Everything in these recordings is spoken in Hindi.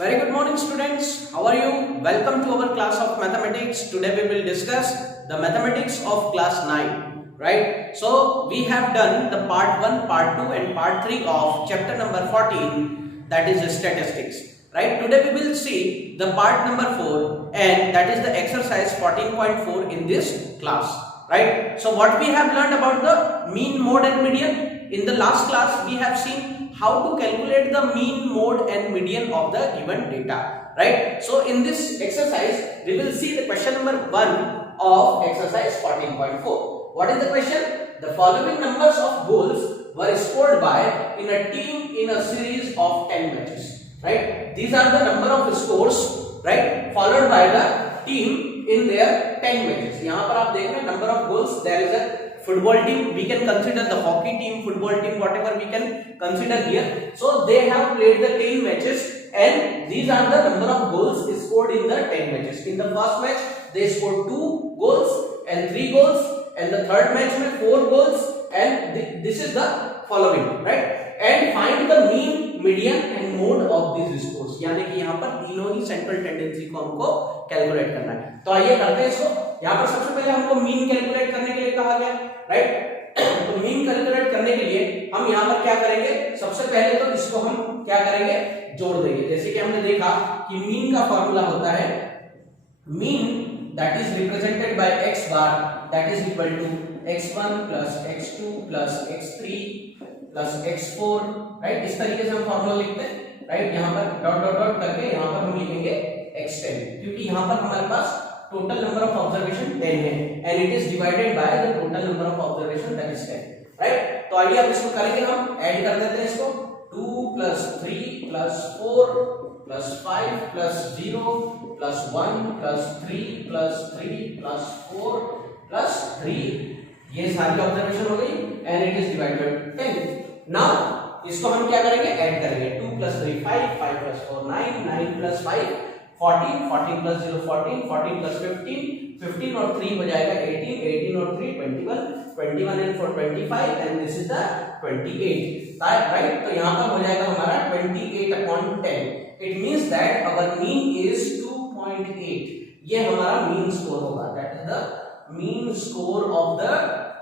Very good morning students. How are you? Welcome to our class of mathematics. Today we will discuss the mathematics of class 9. Right? So we have done the part 1, part 2 and part 3 of chapter number 14, that is statistics. Right? Today we will see the part number 4 and that is the exercise 14.4 in this class. Right? So what we have learned about the mean, mode and median. In the last class we have seen how to calculate the mean, mode and median of the given data, right? So in this exercise we will see the question number 1 of exercise 14.4. What is the question? The following numbers of goals were scored by in a team in a series of 10 matches, right? These are the number of scores, right, followed by the team in their 10 matches. यहाँ पर आप देख रहे हैं number of goals. There is a football team, we can consider the hockey team, football team, whatever we can consider here. So they have played the 10 matches and these are the number of goals scored in the 10 matches. In the first match they scored 2 goals and 3 goals, and the third match में 4 goals, and this is the following, right? And find the mean, median and mode of these scores. यानी कि यहाँ पर तीनों ही सेंट्रल टेंडेंसी को हमको कैलकुलेट करना है. तो आइए करते हैं इसको. यहाँ पर सबसे पहले हमको मीन कैलकुलेट करने के लिए कहा गया, राइट? तो मीन कैलकुलेट करने के लिए हम यहाँ पर क्या करेंगे? सबसे पहले तो इसको हम क्या करेंगे? जोड़ देंगे. जैसे कि हमने देखा कि मीन का फॉर्मूला होता है mean that is represented by x bar, that is equal to x1 plus x2 plus x3 plus x4, right? इस तरीके से हम फॉर्मूला लिखते हैं, राइट? यहाँ पर डॉट डॉट डॉट करके यहाँ पर हम लिखेंगे x10, क्योंकि यहाँ पर हमारे पास टोटल नंबर ऑफ ऑब्जर्वेशन 10 है and it is divided by the total number of observation, that is 10, right? तो आइए अब इसको करेंगे, हम ऐड कर देते हैं इसको. 2 plus 3 plus 4 plus 5 plus 0 plus 1 plus 3 plus 3 plus 4 plus 3, ये सारी ऑब्जर्वेशन हो गई and it is divided 10. Now इसको हम क्या करेंगे? ऐड करेंगे. 2 plus 3 5, 5 plus 4 9, 9 plus 5 14, 14 plus 0 14, 14 plus 15, 15 और 3 हो जाएगा 18, 18 और 3 21, 21 and 4 25 and this is the 28, right? तो यहाँ पर हो जाएगा हमारा 28 upon 10. It means that our mean is 2.8. ये हमारा मीन स्कोर होगा. That is the mean score of the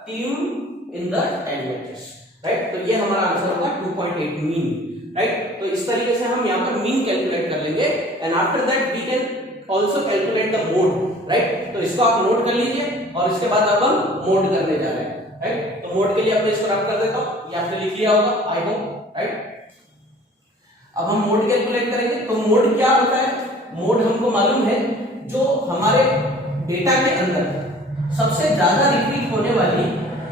team in the 10 matches, right? तो ये हमारा आंसर होगा 2.8 मीन, राइट? तो इस तरीके से हम यहाँ पर मीन कैलकुलेट कर लेंगे and after that we can also calculate the mode, right? तो इसको आप नोट कर लीजिए और इसके बाद अब हम मोड करने जा रहे हैं, राइट? तो मोड के लिए अब इसको रब कर देता हूँ, ये आपने लिख लिया होगा आई होप, राइट? अब हम मोड कैलकुलेट करेंगे. तो मोड क्या होता है? मोड हमको मालूम है जो हमारे डेटा के अंदर सबसे ज्यादा रिपीट होने वाली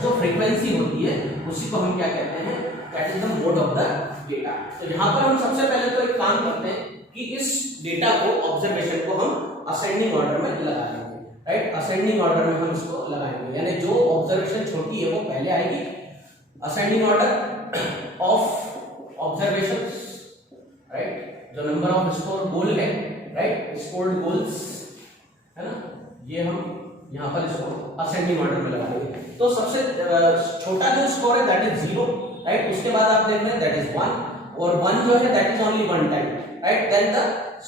जो फ्रीक्वेंसी होती है उसी को हम क्या कहते हैं? That is the mode of the data. तो यहाँ पर हम सबसे पहले तो एक काम करते हैं कि इस डेटा को, ऑब्जर्वेशन को हम असेंडिंग ऑर्डर में लगा लेंगे, राइट? असेंडिंग ऑर्डर में हम इसको लगाएंगे, यानी जो ऑब्जर्वेशन छोटी है वो पहले आएगी. Ascending order of observations, right? जो नंबर ऑफ स्कोर गोल है, राइट, स्कोर्ड गोल्स है ना, ये हम यहाँ पर इसको असेंडिंग ऑर्डर में लगा देंगे. तो सबसे छोटा जो स्कोर है दैट इज 0, राइट? उसके बाद आप देख रहे हैं दैट इज 1 और 1 जो है that is only 1 time, right? Then the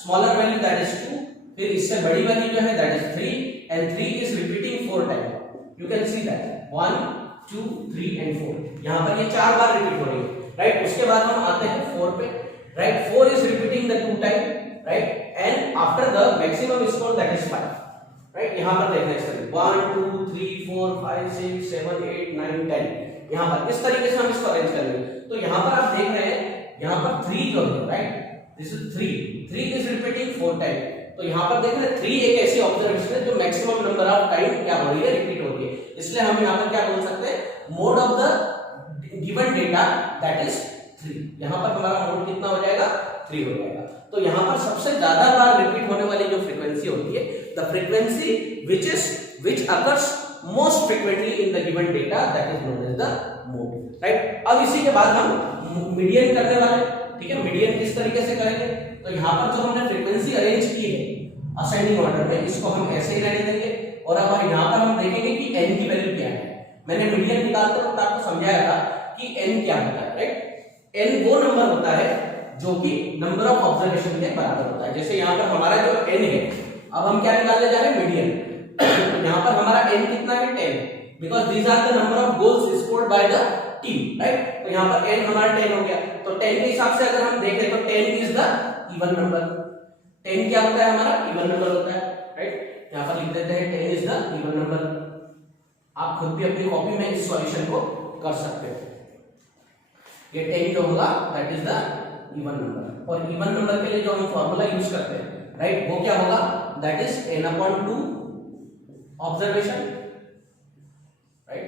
smaller value that is 2, फिर इससे बड़ी वैल्यू जो है that is 3 and 3 is repeating 4 time. You can see that 1 2 3 and 4, यहाँ पर ये 4 बार रिपीट हो रही है, राइट? उसके बाद हम आते हैं 4 पे, right? 4 is repeating the 2 time, right? And after the maximum score that is 5, right? यहाँ पर देखना है 1 2 3 4 5 6 7 8 9 10, यहाँ पर इस तरीके से हम इसको अरेंज करेंगे. तो यहाँ पर आप देख रहे हैं यहाँ पर 3 जो है, right, this is 3 is repeating 4 time. तो यहाँ पर देख रहे हैं 3 एक ऐसी ऑब्जर्वेशन है जो मैक्सिमम नंबर ऑफ टाइम क्या हो रही है? रिपीट हो रही है. इसलिए हम यहाँ पर क्या बोल सकते हैं? Mode of the given data that is 3. यहाँ पर हमारा मोड कितना हो जाएगा? 3 हो जाएगा. तो यहाँ पर सबसे ज्यादा बार रिपीट होने वाली जो फ्रीक्वेंसी होती है, the frequency which occurs most frequently in the given data, that is known as the mode, right? अब इसी के बाद हम मीडियन करने वाले, ठीक है? मीडियन किस तरीके से करेंगे? तो यहाँ पर जो हमने फ्रीक्वेंसी अरेंज की है असेंडिंग ऑर्डर में, इसको हम ऐसे ही रहने देंगे और अब यहाँ पर हम देखेंगे कि n की वैल्यू क्या है. मैंने मीडियन निकालते वक्त आपको समझाया था कि n क्या होता है, राइट? n वो नंबर होता है जो कि नंबर ऑफ ऑब्जर्वेशन के बराबर होता है। जैसे यहाँ पर हमारा जो n है, अब हम क्या निकालने जा रहे हैं, मीडियन। यहाँ पर हमारा n कितना है, 10, because these are the number of goals scored by the team, right. तो यहाँ पर n हमारा 10 हो गया, तो 10 के हिसाब से अगर हम देखें तो 10 इज द इवन नंबर। 10 क्या होता है, हमारा इवन नंबर होता है, राइट। यहाँ पर लिख देते हैं 10 इज द इवन नंबर। आप खुद भी अपनी कॉपी में इस सॉल्यूशन को कर सकते हो। ये 10 जो होगा that is the even number, और इवन नंबर के लिए जो हम फॉर्मूला यूज करते हैं, राइट, वो क्या होगा, that is n/2 observation, right,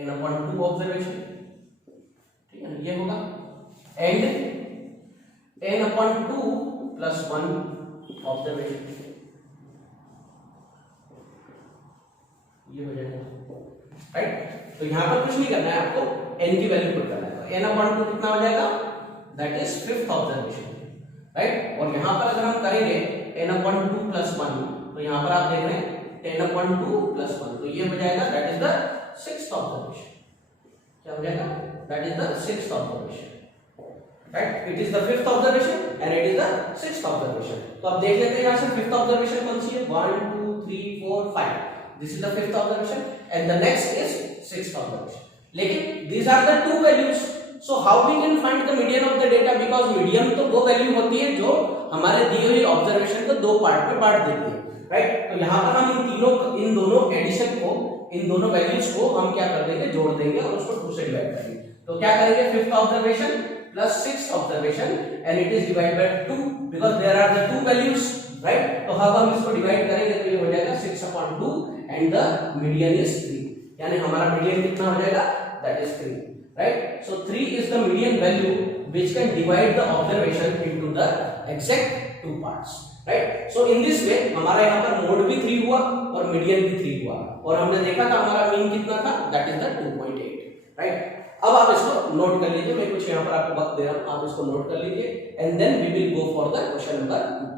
n/2 observation, ठीक है, ये होगा, एंड n/2 + 1 ऑब्जर्वेशन, ये हो जाएगा, राइट। तो यहां पर कुछ नहीं करना है, आपको n की वैल्यू पुट करना है। तो n/2 कितना हो जाएगा, that is 5th observation, right. और यहां पर अगर हम करेंगे n/2 + 1, तो यहां पर आप देख रहे हैं 10/2 + 1, तो ये हो जाएगा that is the 6th observation. क्या हो जाएगा, that is the 6th observation, right. It is the 5th observation and it is the 6th observation. तो अब देख लेते हैं यहां से 5th ऑब्जर्वेशन कौन सी है, 1 2 3 4 5, this is the 5th observation and the next is 6th observation. लेकिन these are the two values, so how we can find the median of the data, because median तो वो वैल्यू होती है जो हमारे दिए हुए ऑब्जर्वेशन को दो पार्ट में बांट देती है, राइट। तो यहाँ पर हम इन दोनों एडिशन को, इन दोनों वैल्यूज को हम क्या कर देंगे, जोड़ देंगे और उसको 2 से डिवाइड करेंगे। तो क्या करेंगे, 5th observation + 6th observation and it is divided by 2 because there are the two values, right. तो अब हम इसको डिवाइड करेंगे तो ये हो जाएगा 6/2 एंड द मीडियन इज 3, यानी हमारा मीडियन कितना हो जाएगा, that is 3, right. So 3 is the median value which can divide the observation into the exact 2 parts, right. So in this way हमारा यहाँ पर मोड भी 3 हुआ और मीडियन भी 3 हुआ, और हमने देखा था हमारा मीन कितना था, that is the 2.8, right. अब आप इसको नोट कर लीजिए, मैं कुछ यहाँ पर आपको वक्त दे रहा हूँ, आप इसको नोट कर लीजिए and then we will go for the question number 2।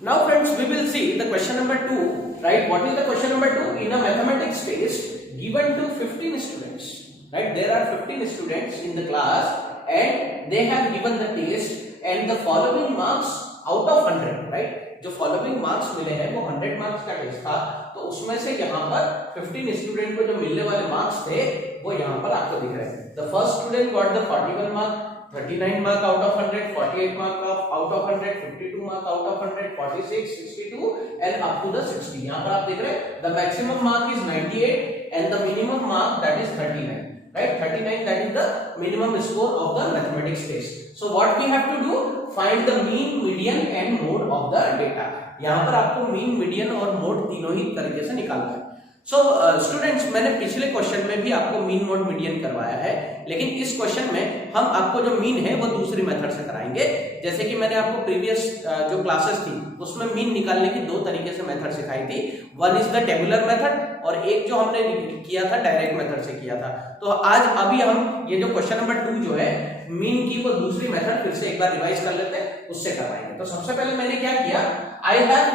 Now friends, we will see the question number 2, right. What is the question number 2? In a mathematics test given to 15 students, right, there are 15 students in the class and they have given the test and the following marks out of 100, right. जो फॉलोइंग मार्क्स मिले हैं वो 100 मार्क्स का टेस्ट था, तो उसमें से यहाँ पर 15 स्टूडेंट को जो मिलने वाले मार्क्स थे वो यहाँ पर आपको दिख रहे हैं। The first student got the 41 mark, 39 mark out of 100, 48 mark out of 100, 52 mark out of 100, 46, 62 and up to the 60। यहाँ पर आप देख रहे हैं the maximum mark is 98 and the minimum mark that is 39, right. 39 that is the minimum score of the mathematics test. So what we have to do, find the mean, median and mode of the data। यहाँ पर आपको मीन, मीडियन और मोड तीनों ही तरीके से निकालना है। सो स्टूडेंट्स, मैंने पिछले क्वेश्चन में भी आपको मीन, मोड, मीडियन करवाया है, लेकिन इस क्वेश्चन में हम आपको जो मीन है वो दूसरी मेथड से कराएंगे। जैसे कि मैंने आपको प्रीवियस जो क्लासेस थी उसमें मीन निकालने की 2 तरीके से मेथड सिखाई थी। One is the tabular method और एक जो हमने किया था डायरेक्ट मेथड से किया था। तो आज अभी हम ये जो क्वेश्चन नंबर 2 जो है मीन की, वो दूसरी मेथड फिर से एक बार रिवाइज कर लेते हैं, उससे करवाएंगे। तो सबसे पहले मैंने क्या किया, I have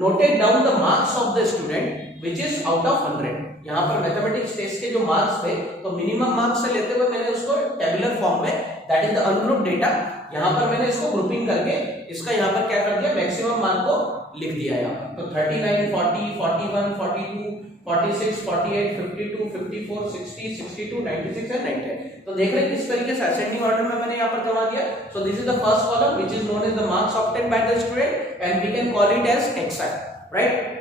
noted down the marks of the student which is out of 100। यहाँ पर मैथमेटिक्स टेस्ट के जो मार्क्स थे तो मिनिमम मार्क्स से लेते हुए मैंने उसको टेबुलर फॉर्म में, that is the ungrouped data, यहाँ पर मैंने इसको ग्रुपिंग करके इसका यहाँ पर क्या कर दिया, मैक्सिमम मार्क को लिख दिया यहाँ पर। तो 39, 40, 41, 42, 46, 48, 52, 54, 60, 62, 96 एंड 90। तो देख रहे हैं किस तरीके से असेंडिंग ऑर्डर में मैंने यहाँ पर करवा दिया। So this is the first column which is known as the marks obtained by the student and we can call it as xi, right.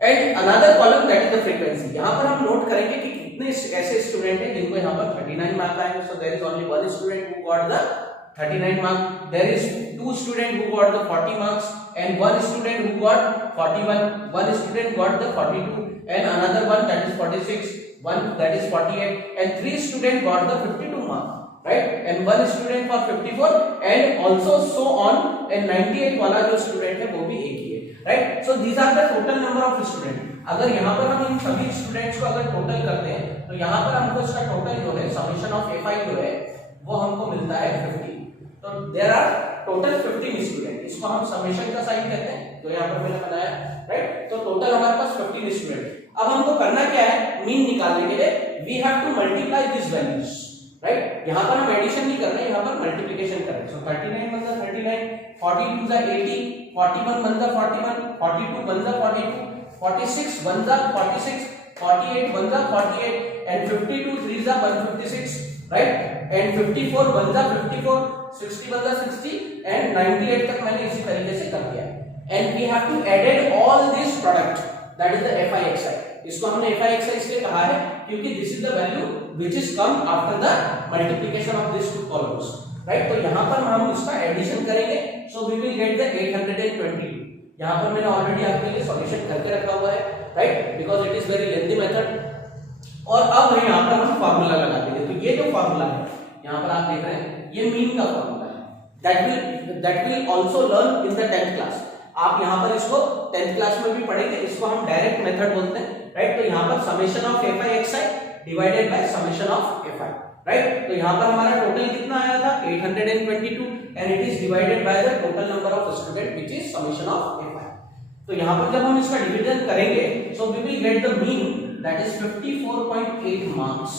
And another column that is the frequency. यहाँ पर हम नोट करेंगे कि कितने ऐसे स्टूडेंट हैं जिनको यहाँ पर 39 मार्क आए। So there is only one student who got the 39 mark, there is 2 student who got the 40 marks and 1 student who got 41, 1 student got the 42 and another one that is 46, one that is 48 and 3 student got the 52 mark, right, and 1 student for 54 and also so on and 98 वाला जो स्टूडेंट है वो भी एक ही है, right. So these are the total number of student. अगर यहाँ पर हम इन सभी स्टूडेंट्स को अगर टोटल करते हैं तो यहाँ पर हमको इसका टोटल जो है समेशन ऑफ fi जो है वो हमको मिलता है 50। तो देयर आर टोटल 15 स्टूडेंट, इसको हम समेशन का साइन कहते हैं, जो यहाँ पर मैंने बताया, राइट। तो टोटल हमारे पास 15 स्टूडेंट। अब हमको करना क्या है, मीन निकालने के लिए we have to multiply this values, right. यहाँ पर हम एडिशन नहीं कर रहे हैं, यहाँ पर मल्टीप्लिकेशन कर रहे हैं। सो 39 1 जा 39, 42 जा 80, 41 1 जा 41, 42 1 जा 42, 46 1 जा 46, 48 1 जा 48, and 52 3 जा 156, right, and 54 1 जा 54, 60 1 जा 60, and 98 तक मैंने इसी तरीके से कर दिया। and we have to added all this product, that is the FIXI। इसको हमने FIXI इसलिए कहा है क्योंकि this is the value which is come after the multiplication of these two columns, right। तो यहाँ पर हम इसका एडिशन करेंगे, so we will get the 822। यहाँ पर मैंने ऑलरेडी आपके लिए सॉल्यूशन करके रखा हुआ है, right, because it is very lengthy method. और अब यहाँ पर हम फार्मूला लगा देंगे। तो ये जो फार्मूला है यहाँ पर आप देख रहे हैं, ये मीन का फार्मूला है, that will also learn in the 10th class. आप यहाँ पर इसको 10th क्लास में भी पढ़ेंगे, इसको हम डायरेक्ट मेथड बोलते हैं, राइट। तो यहाँ पर summation of FIXI divided by summation of FI, right. तो यहाँ पर हमारा टोटल कितना आया था 822, and it is divided by the total number of student which is summation of FI। तो यहाँ पर जब हम इसका डिवीजन करेंगे, so we will get the mean, that is 54.8 marks,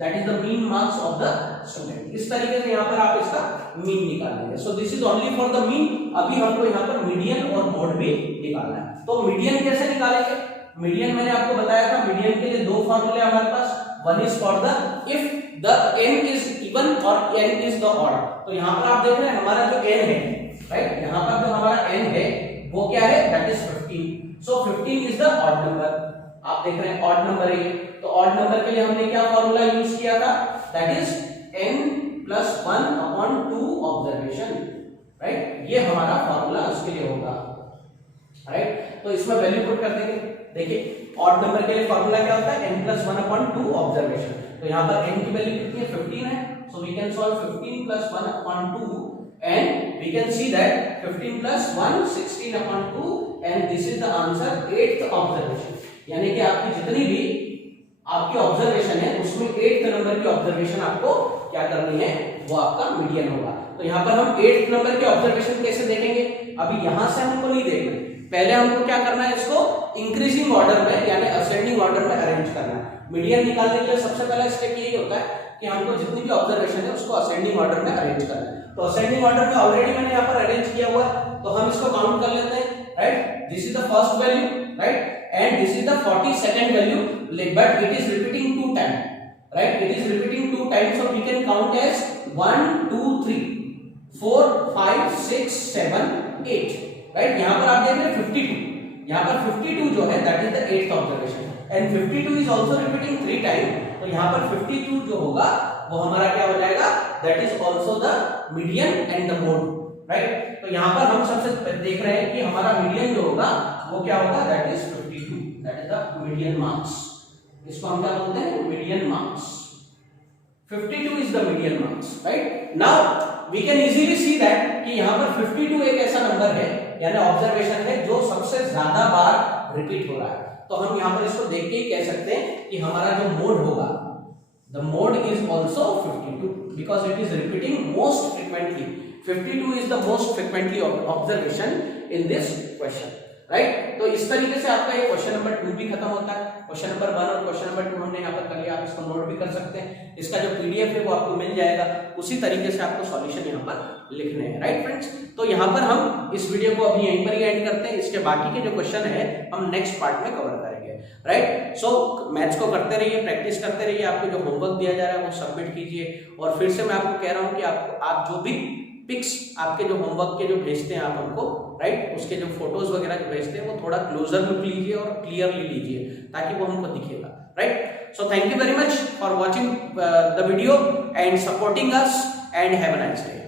that is the mean marks of the student. इस तरीके से यहाँ पर आप इसका मीन निकालेंगे। सो this is only for the mean. अभी हमको यहाँ पर मीडियन और मोड भी निकालना है। तो मीडियन कैसे निकालेंगे, मीडियन मैंने आपको बताया था, मीडियन के लिए दो फॉर्मूले हमारे पास, one is for the if the n is even or n is the odd. तो यहाँ पर आप देख रहे हैं हमारा जो n है, राइट, यहाँ पर जो हमारा n है वो क्या है, that is 15। So 15 is the odd number. आप देख रहे हैं ऑड नंबर है, तो ऑड नंबर के लिए हमने क्या फॉर्मूला यूज किया था, that is n + 1/2 observation, right. ये हमारा फॉर्मूला उसके लिए होगा, राइट। तो इसमें वैल्यू पुट कर देंगे। देखिए ऑड नंबर के लिए फॉर्मूला क्या होता है, n + 1/2 ऑब्जर्वेशन। तो यहाँ पर n की वैल्यू कितनी है, 15 है। So we can solve 15 + 1/2 and we can see that 15 + 1 16/2 and this is the answer 8th observation। यानी कि आपकी जितनी भी आपकी ऑब्जर्वेशन है उसमें 8th नंबर की ऑब्जर्वेशन आपको क्या करनी है, वो आपका मीडियन होगा। तो यहाँ पर हम 8th नंबर की ऑब्जर्वेशन कैसे देखेंगे, अभी यहाँ से हमको नहीं देखना, पहले हमको क्या करना है, इसको इंक्रीजिंग ऑर्डर में यानी असेंडिंग ऑर्डर में अरेंज करना है। मीडियन निकालने के लिए सबसे पहला स्टेप यही होता है कि हमको जितनी भी ऑब्जर्वेशन है उसको असेंडिंग ऑर्डर में अरेंज करना है। तो असेंडिंग ऑर्डर में ऑलरेडी मैंने यहाँ पर अरेंज किया हुआ है, तो हम इसको काउंट कर लेते हैं, right. This is the first value, right, and this is the 42nd value, but it is repeating 2 time, right, it is repeating 2 time. So we can count as 1 2 3 4 5 6 7 8, right. यहाँ पर आप देख रहे हैं 52, यहाँ पर 52 जो है that is the 8th observation, and 52 is also repeating 3 time. तो यहाँ पर 52 जो होगा वो हमारा क्या हो जाएगा, that is also the median and the mode, right. तो यहाँ पर हम सबसे देख रहे हैं कि हमारा मीडियन जो होगा वो क्या होगा, that is 52, that is the median marks. इसको हम क्या बोलते हैं, median marks. 52 is the median marks, right. Now we can easily see that कि यहाँ पर 52 एक ऐसा नंबर है यानी ऑब्जर्वेशन है जो सबसे ज्यादा बार रिपीट हो रहा है। तो हम यहाँ पर इसको देख के ही कह सकते हैं कि हमारा जो मोड होगा, the mode is also 52 because it is repeating most frequently. 52 is the most frequently observation in this question, right। तो इस तरीके से आपका ये क्वेश्चन नंबर 2 भी खत्म होता है। क्वेश्चन नंबर 1 और क्वेश्चन नंबर 2 हमने यहाँ पर कर लिया, आप इसको नोट भी कर सकते हैं। इसका जो PDF है वो आपको मिल जाएगा, उसी तरीके से आपको सॉल्यूशन यहाँ पर लिखने हैं, राइट फ्रेंड्स। तो यहाँ पर हम इस वीडियो को अभी यहीं पर ही एंड करते हैं। इसके बाकी के जो क्वेश्चन है हम नेक्स्ट पार्ट में कवर करेंगे, राइट। सो मैथ्स को करते रहिए, प्रैक्टिस करते रहिए, आपको जो होमवर्क दिया जा रहा है वो सबमिट कीजिए। और फिर से मैं आपको कह रहा हूँ कि आप जो भी पिक्स आपके जो होमवर्क के जो भेजते हैं आप हमको, राइट, उसके जो फोटोज वगैरह जो भेजते हैं वो थोड़ा क्लोजर लुक लीजिए और क्लियरली लीजिए ताकि वो हमको दिखेगा, right. So thank you very much for watching the video and supporting us and have a nice day.